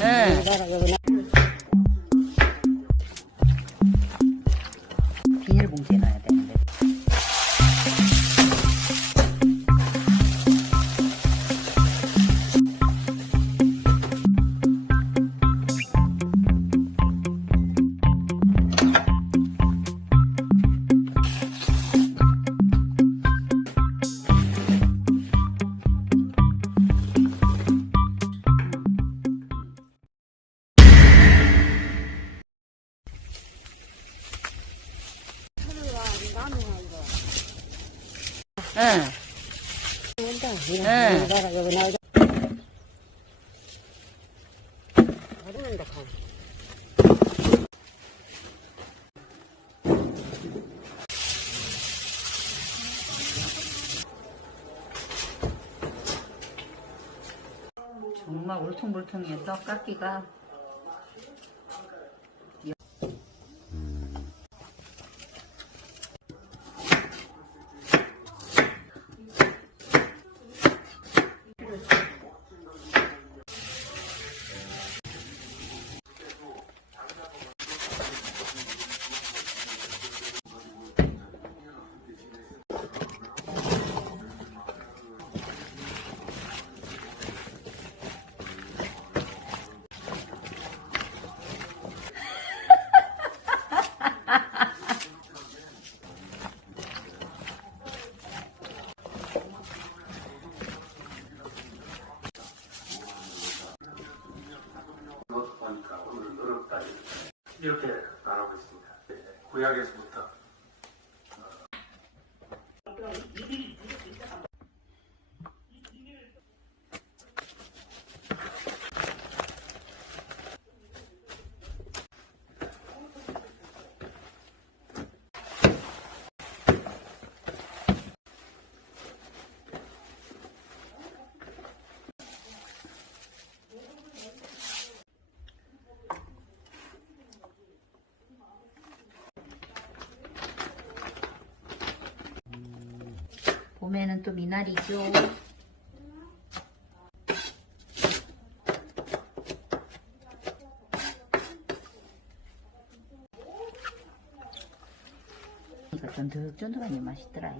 哎 정말 울퉁불퉁해요. 떡깎이가 이렇게 말하고 있습니다. 네, 구약에서부터 봄에는 또 미나리죠. 쫀득쫀득하니 맛있더라.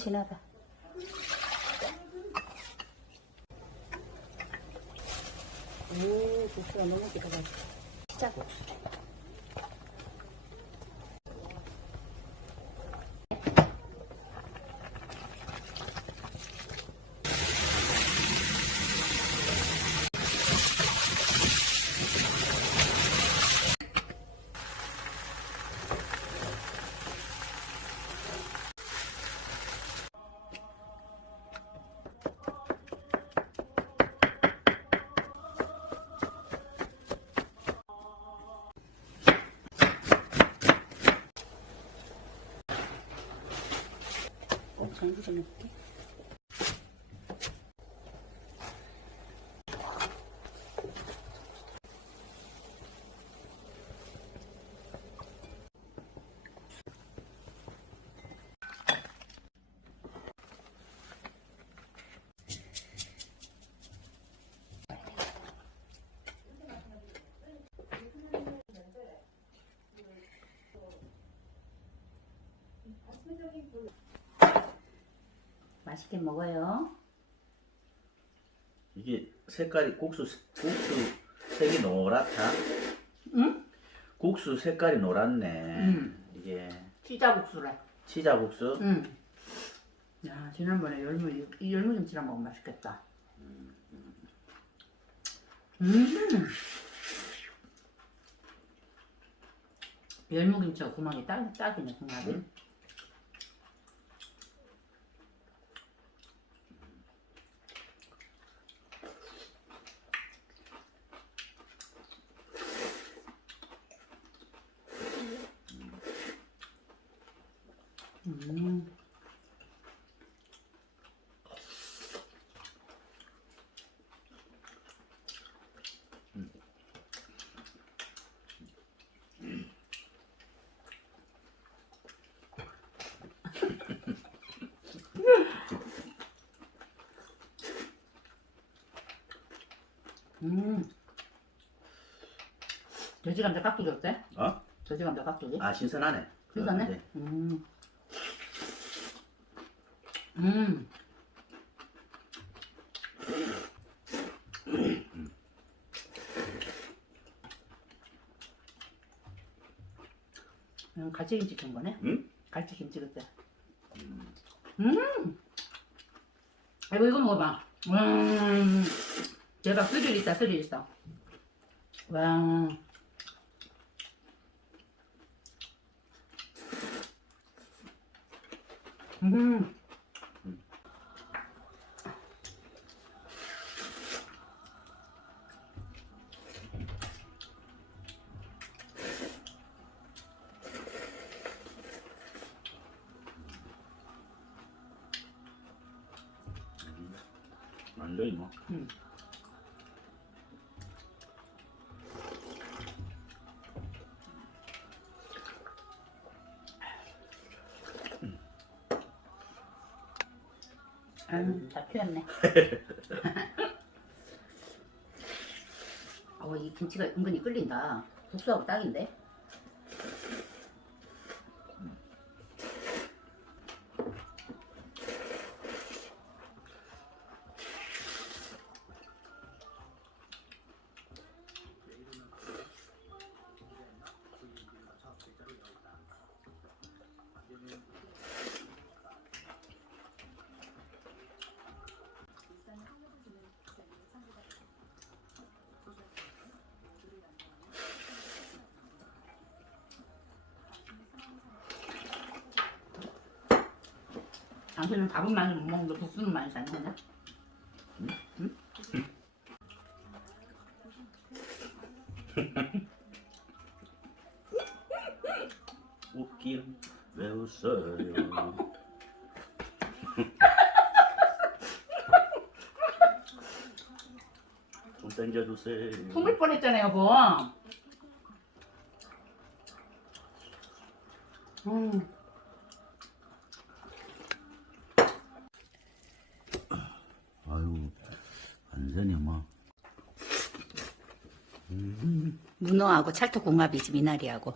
진하다. 오, 국수가 너무 기다려. 진짜 국수. 전부 좀 해볼게. 맛있게 먹어요. 이게 색깔이 국수 국수 색이 노랗다. 응? 국수 색깔이 노랗네. 음. 이게 치자국수래. 치자 국수. 응. 야, 지난번에 열무, 이 열무김치랑 먹으면 맛있겠다. 음. 열무김치가 구멍이 딱, 딱이네, 궁합이. 음. 음. 음. 돼지 감자 깍두기 어때? 어? 돼지 감자 깍두기? 아 신선하네. 신선해? 네. 음. 음. 음, 갈치김치 준 거네? 응? 갈치김치 그때. 음. 아이고 이거 먹어봐. 음. 대박 스릴 있다 스릴 있어. 와. 음. 완전히 뭐. 음. 아유, 다 튀었네. 어, 이 김치가 은근히 끌린다. 국수하고 딱인데? 당신은 밥은 많이 못 먹는데 국수는 많이 잘 먹냐? 웃긴 왜 웃어요? 좀 땡겨주세요. 숨을 뻔했잖아요, 여보. 음. 아유 완전히 뭐. 문어하고 찰떡궁합이지 미나리하고.